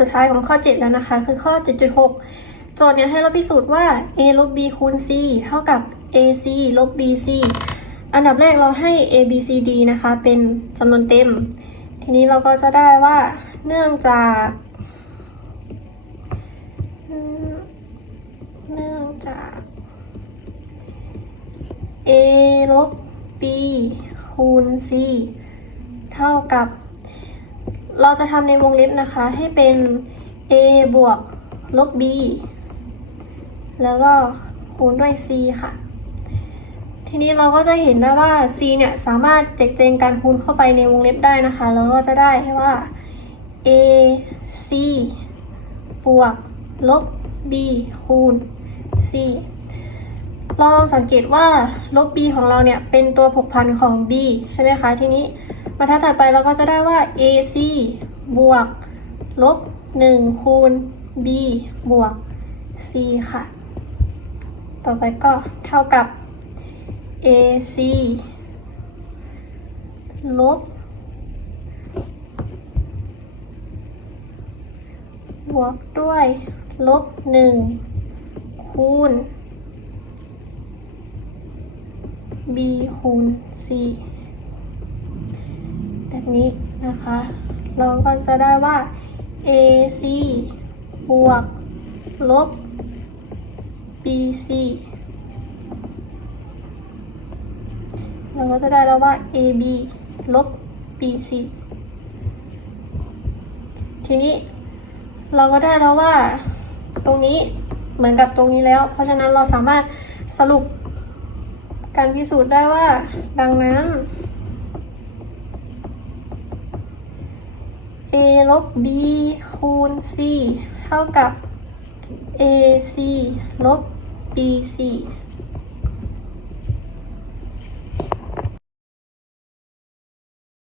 สุดท้ายของข้อ 7 แล้วนะคะ คือข้อ 7.6 โจทย์เนี่ยให้เราพิสูจน์ว่า a ลบ b คูณ c เท่ากับ ac ลบ bc อันดับแรกเราให้ a b c d นะคะ เป็นจำนวนเต็ม ทีนี้เราก็จะได้ว่าเนื่องจากเนื่องจาก a ลบ b คูณ c เท่ากับ เราจะทำในวงเล็บนะคะ ให้เป็น a บวกลบ b แล้วก็คูณด้วย c ค่ะ ทีนี้เราก็จะเห็นได้ว่า c เนี่ยสามารถแจกแจงการคูณเข้าไปในวงเล็บได้นะคะ แล้วก็จะได้ว่า a c บวกลบ b คูณ c เราลองสังเกตว่าลบ b ของเราเนี่ยเป็นตัวผกพันของ b ใช่ไหมคะ ทีนี้ บรรทัดถัดไปเราก็จะได้ว่า ac บวกลบ 1 คูณ b บวก c ค่ะ ต่อไปก็เท่ากับ ac ลบ บวกด้วยลบ 1 คูณ b คูณ c นี้นะคะ เราก็จะได้ว่า ac บวก ลบ bc เราก็จะได้แล้วว่า ab ลบ bc ทีนี้เราก็ได้แล้วว่าตรงนี้เหมือนกับตรงนี้แล้ว เพราะฉะนั้นเราสามารถสรุปการพิสูจน์ได้ว่า ดังนั้น a ลบ b คูณ c เท่ากับ ac ลบ bc